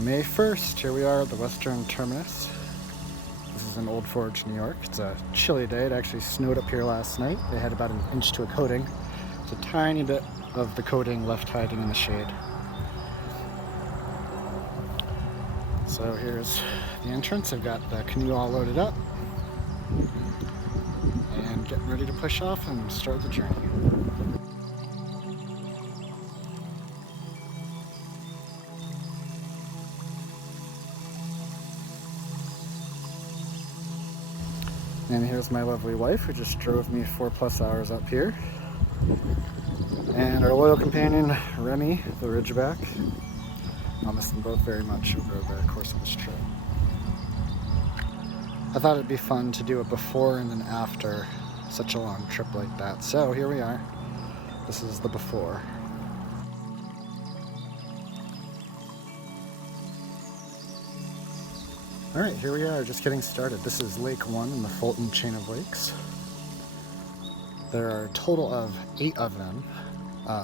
May 1st, here we are at the Western Terminus. This is in Old Forge, New York. It's a chilly day. It actually snowed up here last night. They had about an inch to a coating. It's a tiny bit of the coating left hiding in the shade. So here's the entrance. I've got the canoe all loaded up and getting ready to push off and start the journey. And here's my lovely wife who just drove me 4+ hours up here. And our loyal companion, Remy, the Ridgeback. I'll miss them both very much over the course of this trip. I thought it'd be fun to do a before and an after such a long trip like that. So here we are. This is the before. Alright, here we are, just getting started. This is Lake 1 in the Fulton chain of lakes. There are a total of 8 of them.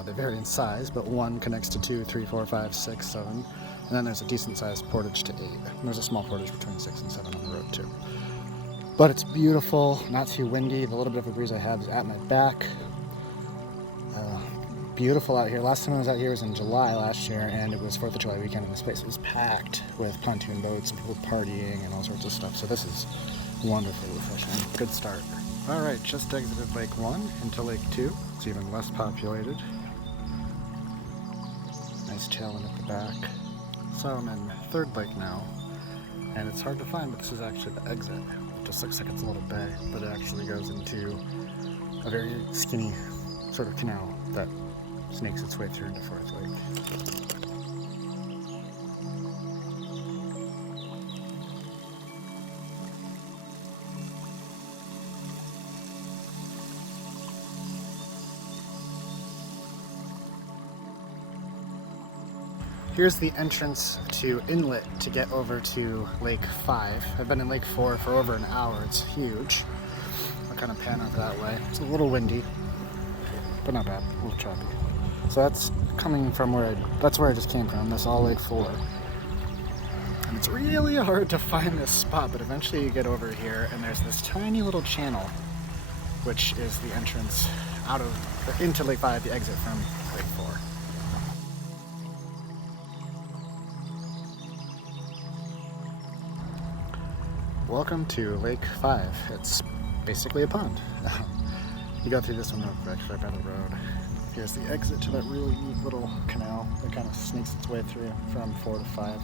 They vary in size, but one connects to 2, 3, 4, 5, 6, 7. And then there's a decent sized portage to 8. And there's a small portage between 6 and 7 on the road too. But it's beautiful, not too windy. The little bit of a breeze I have is at my back. Beautiful out here. Last time I was out here was in July last year, and it was 4th of July weekend, and this place was packed with pontoon boats and people partying and all sorts of stuff. So this is wonderfully refreshing. Good start. Alright, just exited Lake 1 into Lake 2. It's even less populated. Nice tailwind at the back. So I'm in third lake now, and it's hard to find, but this is actually the exit. It just looks like it's a little bay, but it actually goes into a very skinny sort of canal that snakes its way through into Fourth Lake. Here's the entrance to inlet to get over to Lake 5. I've been in Lake 4 for over an hour. It's huge. I'll kind of pan over that way. It's a little windy, but not bad. A little choppy. So that's coming from that's where I just came from, this all Lake 4. And it's really hard to find this spot, but eventually you get over here and there's this tiny little channel, which is the entrance into Lake 5, the exit from Lake 4. Welcome to Lake 5. It's basically a pond. You go through this one real quick, right by the road. Here's the exit to that really neat little canal that kind of sneaks its way through from 4 to 5.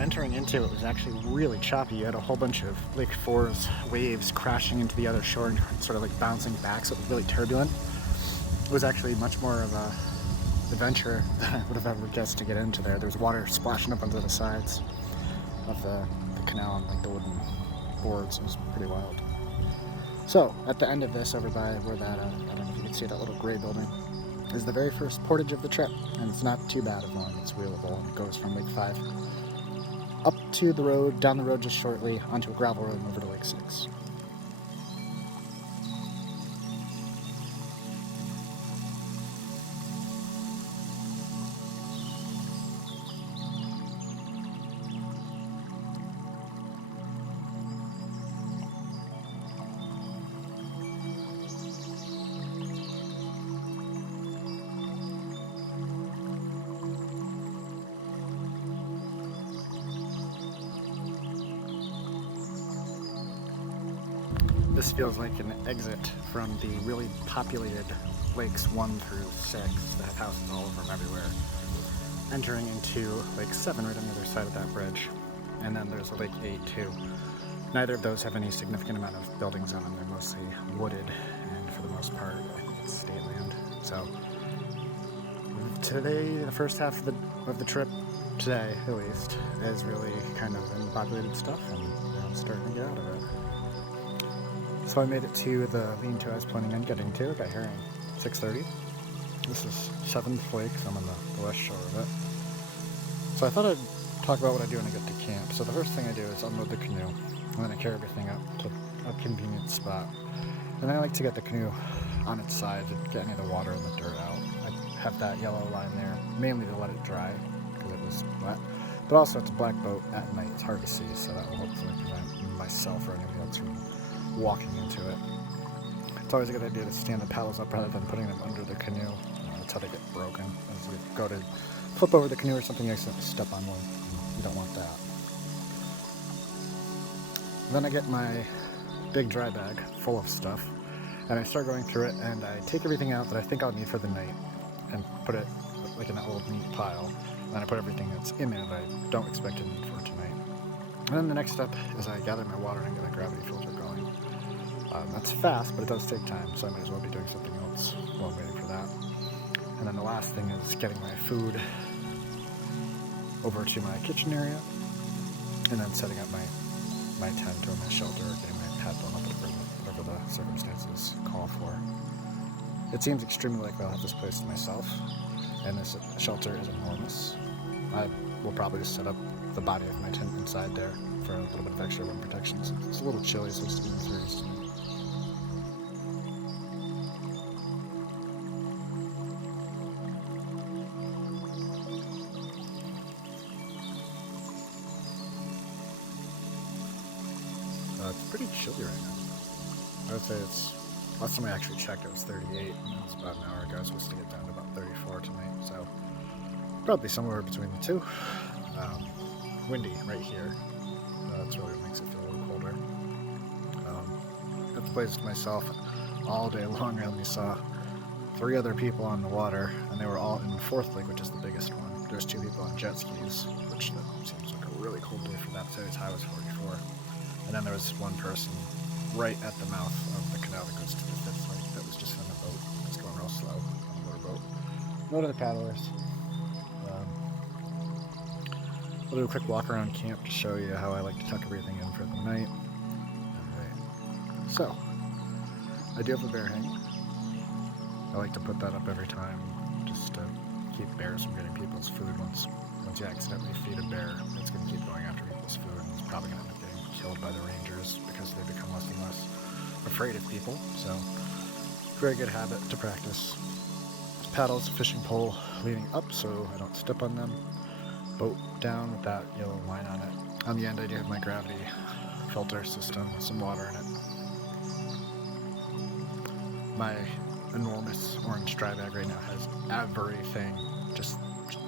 Entering into it was actually really choppy. You had a whole bunch of Lake 4's waves crashing into the other shore and sort of like bouncing back, so it was really turbulent. It was actually much more of a adventure than I would have ever guessed to get into there. There was water splashing up onto the sides of the canal and like the wooden boards. It was pretty wild. So at the end of this, over by where that, I don't know if you can see that little gray building, is the very first portage of the trip, and it's not too bad of one. It's wheelable, and it goes from Lake 5 up to the road, down the road just shortly, onto a gravel road and over to Lake 6. This feels like an exit from the really populated lakes 1 through 6 that have houses all over them everywhere. Entering into Lake 7 right on the other side of that bridge. And then there's a Lake 8 too. Neither of those have any significant amount of buildings on them. They're mostly wooded, and for the most part, I think it's state land. So today, the first half of the trip, today at least, is really kind of in the populated stuff, and I'm starting to get out of it. So I made it to the lean-to I was planning on getting to. I got here at 6:30. This is 7th Lake, so I'm on the west shore of it. So I thought I'd talk about what I do when I get to camp. So the first thing I do is unload the canoe, and then I carry everything up to a convenient spot. And then I like to get the canoe on its side to get any of the water and the dirt out. I have that yellow line there, mainly to let it dry because it was wet. But also it's a black boat at night, it's hard to see, so that will hopefully prevent myself or anybody else from walking into it. It's always a good idea to stand the paddles up rather than putting them under the canoe. That's how they get broken. As you go to flip over the canoe or something, you accidentally step on one. You don't want that. Then I get my big dry bag full of stuff, and I start going through it, and I take everything out that I think I'll need for the night and put it like in that little neat pile. And then I put everything that's in it that I don't expect to need for tonight. And then the next step is I gather my water and get my gravity filter going. That's fast, but it does take time, so I might as well be doing something else while I'm waiting for that. And then the last thing is getting my food over to my kitchen area, and then setting up my tent or my shelter, or getting my pad blown up, whatever the circumstances call for. It seems extremely likely I'll have this place to myself, and this shelter is enormous. I will probably just set up the body of my tent inside there for a little bit of extra wind protection. So it's a little chilly, so it's supposed to be in the 30s tonight. It's pretty chilly right now. I would say last time I actually checked it was 38, and that was about an hour ago. I was supposed to get down to about 34 tonight, so probably somewhere between the two. Windy right here. That's really what makes it feel a little colder. Got the place to myself all day long. I only saw 3 other people on the water, and they were all in the fourth lake, which is the biggest one. There's 2 people on jet skis, which that seems like a really cold day for that. Today's high was 44. And then there was one person right at the mouth of the canal that goes to the 5th lake that was just in a boat. It was going real slow, a motorboat. No other paddlers. We'll do a quick walk around camp to show you how I like to tuck everything in for the night. Anyway, so, I do have a bear hang. I like to put that up every time just to keep bears from getting people's food. Once you accidentally feed a bear, it's going to keep going after people's food, and it's probably going to end up getting killed by the rangers because they become less and less afraid of people. So, very good habit to practice. Paddles, fishing pole leading up so I don't step on them. Boat down with that yellow line on it. On the end I do have my gravity filter system with some water in it. My enormous orange dry bag right now has everything just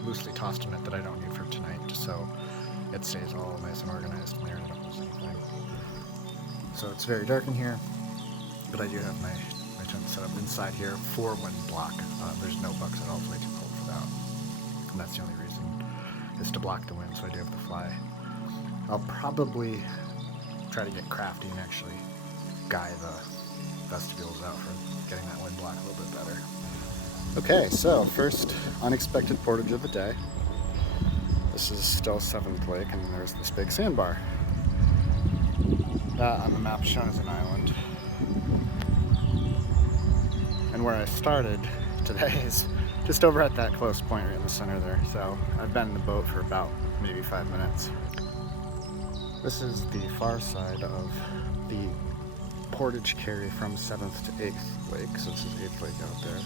loosely tossed in it that I don't need for tonight, just so it stays all nice and organized in there and I don't lose anything. So it's very dark in here, but I do have my tent set up inside here for wind block. There's no bugs at all, it's way too cold for that. And that's the only reason, is to block the wind, so I do have the fly. I'll probably try to get crafty and actually guy the vestibules out for getting that wind block a little bit better. Okay, so first unexpected portage of the day. This is still 7th Lake, and there's this big sandbar. That on the map shown as an island. And where I started today is just over at that close point right in the center there. So I've been in the boat for about maybe 5 minutes. This is the far side of the Portage carry from 7th to 8th Lake. So this is 8th Lake out there.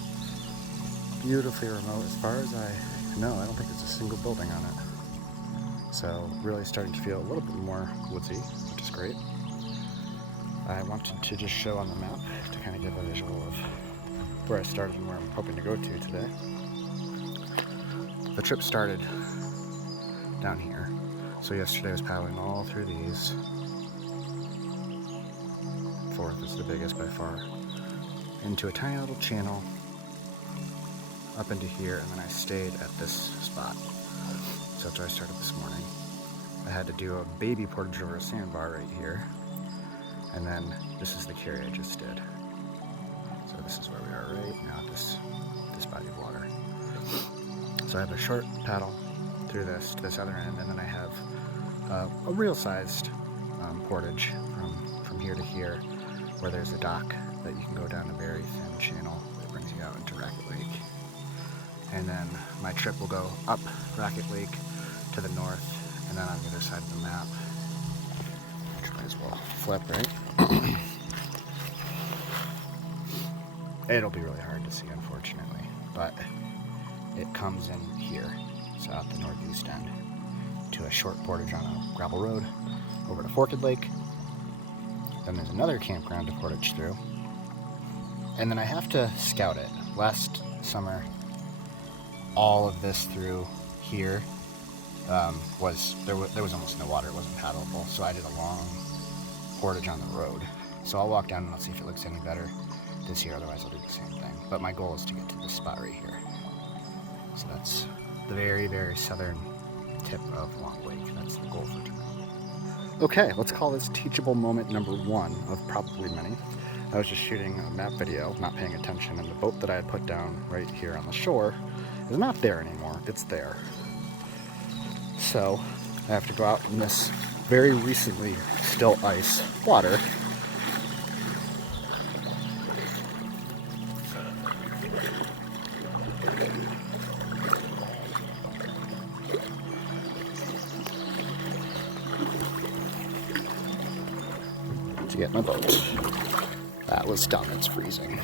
Beautifully remote. As far as I know, I don't think there's a single building on it. So really starting to feel a little bit more woodsy, which is great. I wanted to just show on the map to kind of give a visual of where I started and where I'm hoping to go to today. The trip started down here. So yesterday I was paddling all through these. 4th is the biggest by far. Into a tiny little channel up into here, and then I stayed at this spot. So that's where I started this morning. I had to do a baby portage over a sandbar right here. And then this is the carry I just did. So this is where we are right now at this body of water. So I have a short paddle through this to this other end, and then I have a real-sized portage from here to here, where there's a dock that you can go down a very thin channel that brings you out into Racket Lake. And then my trip will go up Racket Lake to the north, and then on the other side of the map, which might as well flip, right? It'll be really hard to see, unfortunately, but it comes in here, so out the northeast end, to a short portage on a gravel road over to Forked Lake. Then there's another campground to portage through. And then I have to scout it. Last summer, all of this through here there was almost no water. It wasn't paddleable, so I did a long portage on the road. So I'll walk down and I'll see if it looks any better this year, otherwise I'll do the same thing. But my goal is to get to this spot right here. So that's the very, very southern tip of Long Lake. That's the goal for tonight. Okay, let's call this teachable moment number 1 of probably many. I was just shooting a map video, not paying attention, and the boat that I had put down right here on the shore is not there anymore. It's there. So I have to go out in this very recently still ice water. To get my boat. That was dumb, it's freezing.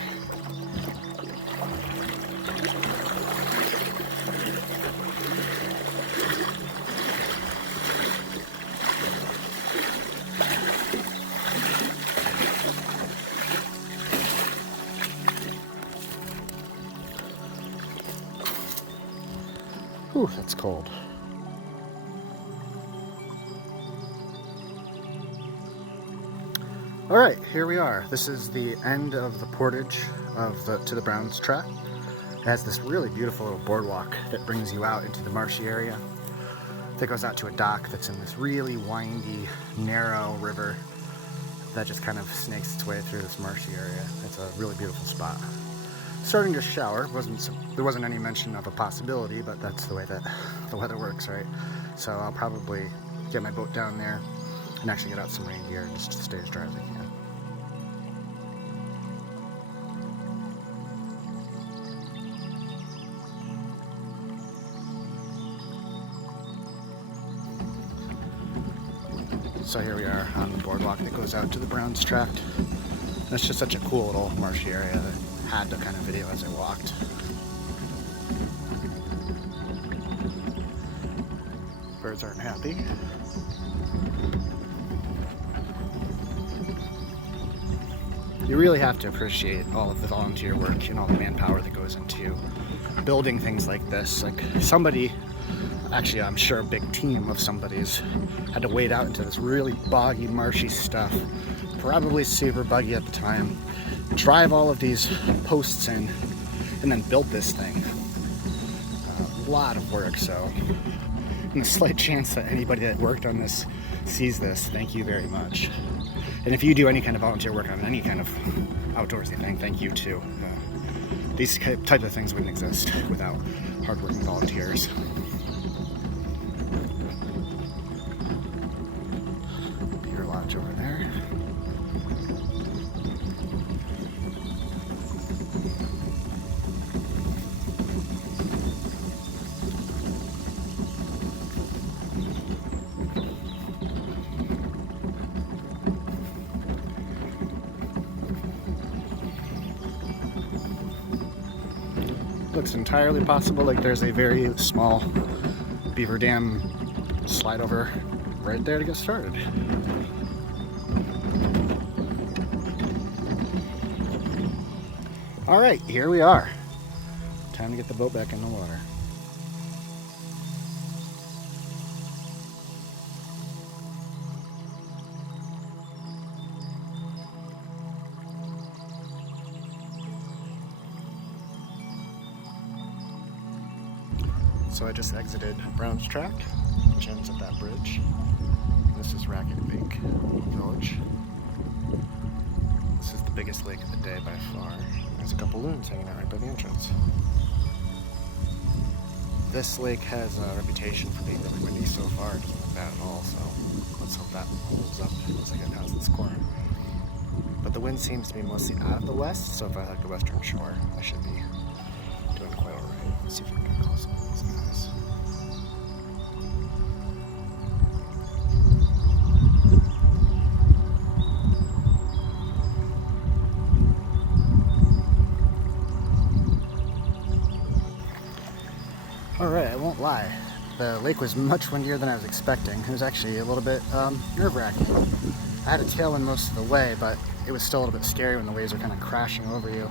Whew, that's cold. All right, here we are. This is the end of the portage to the Browns track. It has this really beautiful little boardwalk that brings you out into the marshy area. That goes out to a dock that's in this really windy, narrow river that just kind of snakes its way through this marshy area. It's a really beautiful spot. Starting to shower. There wasn't any mention of a possibility, but that's the way that the weather works, right? So I'll probably get my boat down there and actually get out some rain gear and just stay as dry as I can. So here we are on the boardwalk that goes out to the Browns tract. That's just such a cool little marshy area that I had to kind of video as I walked. Birds aren't happy. You really have to appreciate all of the volunteer work and all the manpower that goes into building things like this. Like somebody, actually I'm sure a big team of somebody's, had to wade out into this really boggy, marshy stuff, probably super buggy at the time, drive all of these posts in, and then build this thing. A lot of work, so in the slight chance that anybody that worked on this sees this, thank you very much. And if you do any kind of volunteer work on any kind of outdoorsy thing, thank you too. These type of things wouldn't exist without hardworking volunteers. Beer lodge over there. Looks entirely possible, like there's a very small beaver dam slide over right there to get started. All right, here we are. Time to get the boat back in the water. So I just exited Brown's Tract, which ends at that bridge. This is Racket Lake Village. This is the biggest lake of the day by far. There's a couple loons hanging out right by the entrance. This lake has a reputation for being really windy so far. It doesn't look bad at all, so let's hope that holds up as I get past this corner. But the wind seems to be mostly out of the west, so if I like the western shore, I should be doing quite alright. Let's see if we can get close to these guys. lie. The lake was much windier than I was expecting. It was actually a little bit nerve-wracking. I had a tailwind most of the way, but it was still a little bit scary when the waves are kind of crashing over you.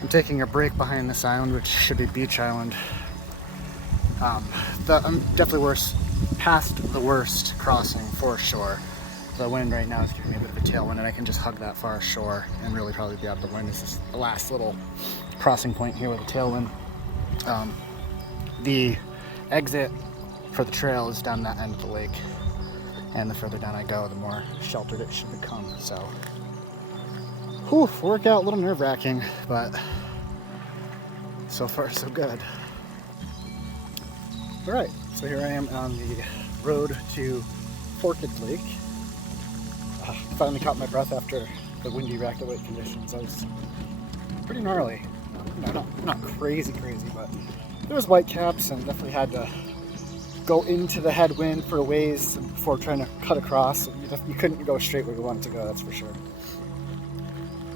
I'm taking a break behind this island, which should be Beach Island. I'm definitely past the worst crossing for shore. The wind right now is giving me a bit of a tailwind, and I can just hug that far shore and really probably be out of the wind. This is the last little crossing point here with a tailwind. The exit for the trail is down that end of the lake, and the further down I go, the more sheltered it should become. So, whew, workout, a little nerve-wracking, but so far so good. All right, so here I am on the road to Portage Lake. Finally caught my breath after the windy rack of lake conditions. That was pretty gnarly. You know, not crazy, but there was whitecaps, and definitely had to go into the headwind for a ways before trying to cut across. You couldn't go straight where you wanted to go, that's for sure.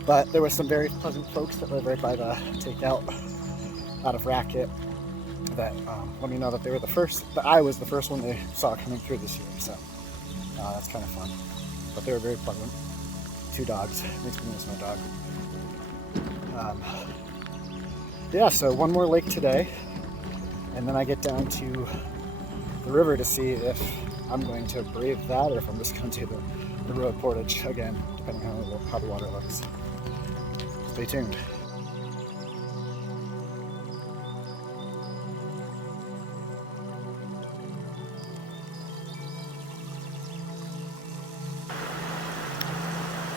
But there were some very pleasant folks that live right by the takeout out of Racket that let me know that they were that I was the first one they saw coming through this year. So that's kind of fun. But they were very pleasant. 2 dogs. Makes me miss my dog. Yeah, so one more lake today, and then I get down to the river to see if I'm going to brave that or if I'm just going to do the road portage again, depending on how the water looks. Stay tuned.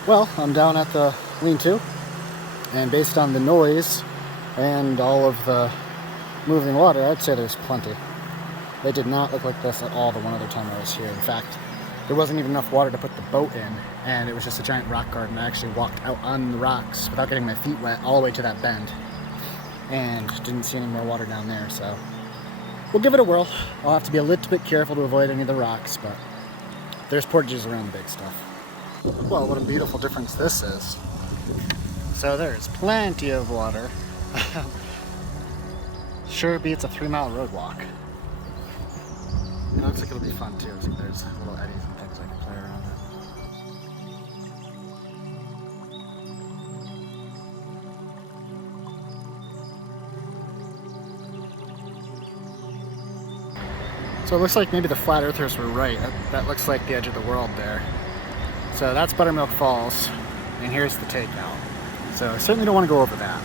Well, I'm down at the lean-to, and based on the noise and all of the moving water, I'd say there's plenty. It did not look like this at all the one other time I was here. In fact, there wasn't even enough water to put the boat in, and it was just a giant rock garden. I actually walked out on the rocks without getting my feet wet all the way to that bend, and didn't see any more water down there, so we'll give it a whirl. I'll have to be a little bit careful to avoid any of the rocks, but there's portages around the big stuff. Well, what a beautiful difference this is. So there's plenty of water. Sure beats a 3-mile road walk. It looks like it'll be fun too. So there's little eddies and things I can play around in. So it looks like maybe the flat earthers were right. That looks like the edge of the world there. So that's Buttermilk Falls, and here's the takeout. So I certainly don't want to go over that.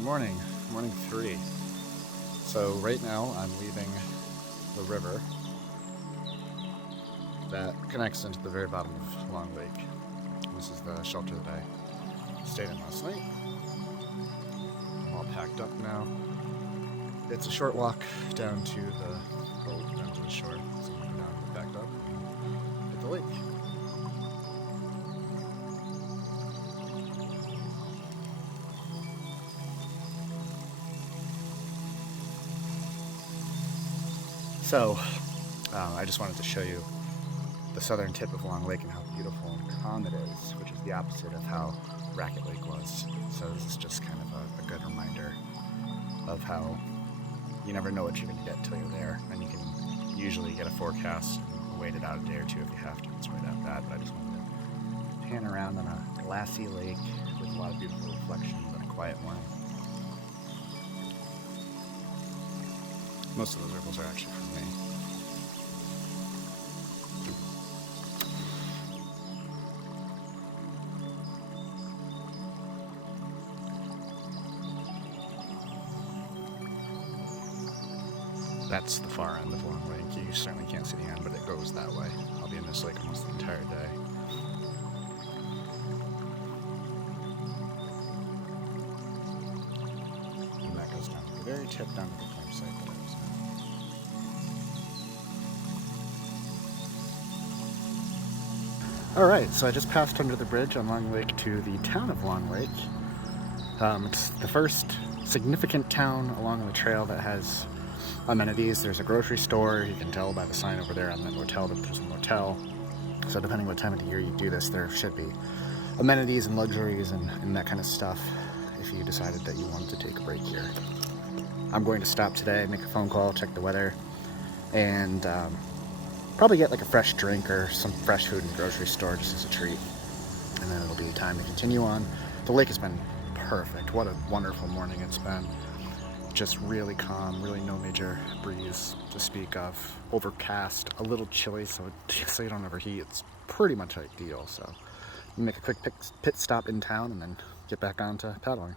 Morning 3. So right now I'm leaving the river that connects into the very bottom of Long Lake. This is the shelter that I stayed in last night. I'm all packed up now. It's a short walk down to the boat, down to the shore. So I'm going to go down and get backed up and hit the lake. So, I just wanted to show you the southern tip of Long Lake and how beautiful and calm it is, which is the opposite of how Racket Lake was. So this is just kind of a good reminder of how you never know what you're going to get until you're there, and you can usually get a forecast and wait it out a day or two if you have to. It's really that bad, but I just wanted to pan around on a glassy lake with a lot of beautiful reflections and a quiet one. Most of those ripples are actually from me. That's the far end of Long Lake. You certainly can't see the end, but it goes that way. I'll be in this lake almost the entire day. And that goes down to the very tip down to the campsite that I was at. Alright, so I just passed under the bridge on Long Lake to the town of Long Lake. It's the first significant town along the trail that has amenities. There's a grocery store. You can tell by the sign over there on that motel that there's a motel. So depending what time of the year you do this, there should be amenities and luxuries and that kind of stuff if you decided that you wanted to take a break here. I'm going to stop today, make a phone call, check the weather, and probably get like a fresh drink or some fresh food in the grocery store just as a treat. And then it'll be time to continue on. The lake has been perfect. What a wonderful morning it's been. Just really calm, really no major breeze to speak of. Overcast, a little chilly, so you don't overheat. It's pretty much ideal. So make a quick pit stop in town and then get back on to paddling.